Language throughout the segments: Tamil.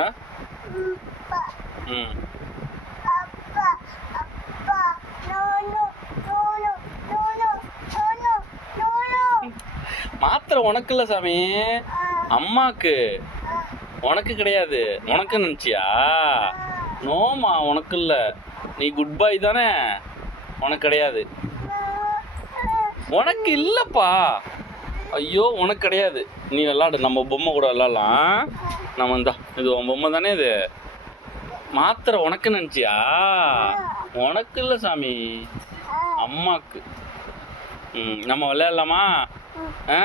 ஆ அப்பா ம் அப்பா அப்பா no no no no no no no no no no மாத்திரை உனக்கு இல்லை சாமி, அம்மாக்கு. உனக்கு கிடையாது. உனக்கு நினச்சியா? நோமா, உனக்கு இல்லை. நீ குட் பாய் தானே, உனக்கு கிடையாது. உனக்கு இல்லைப்பா. ஐயோ, உனக்கு கிடையாது. நீ விளாடு, நம்ம பொம்மை கூட விளாட்லாம். நம்ம இந்தா, இது உன் பொம்மை தானே இது. மாத்திரை உனக்கு நினச்சியா? உனக்கு இல்லை சாமி, அம்மாக்கு. நம்ம விளையாடலாமா? ஆ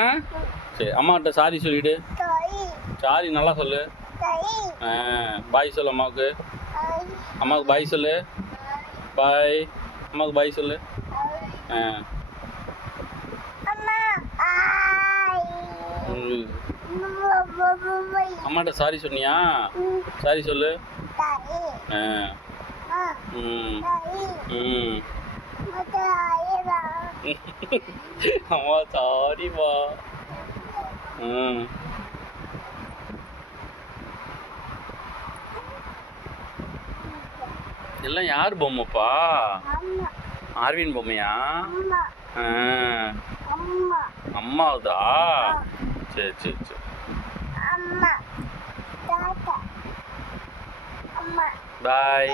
சரி, அம்மாக்கிட்ட சாரி சொல்லிவிடு. சாரி நல்லா சொல்லு. பாய் சொல்லு அம்மாவுக்கு. அம்மாவுக்கு பாய் சொல்லு. பாய். அம்மாவுக்கு பாய் சொல்லு. அம்மாட்ட சாரி சொன்னியா? சாரி சொல்லு. அம்மா சாரிம்மா. எல்லாம் யார் பொம்மைப்பா? ஆர்வின் பொம்மையா? அம்மாவுதா? சரி சரி சரி. பாய்.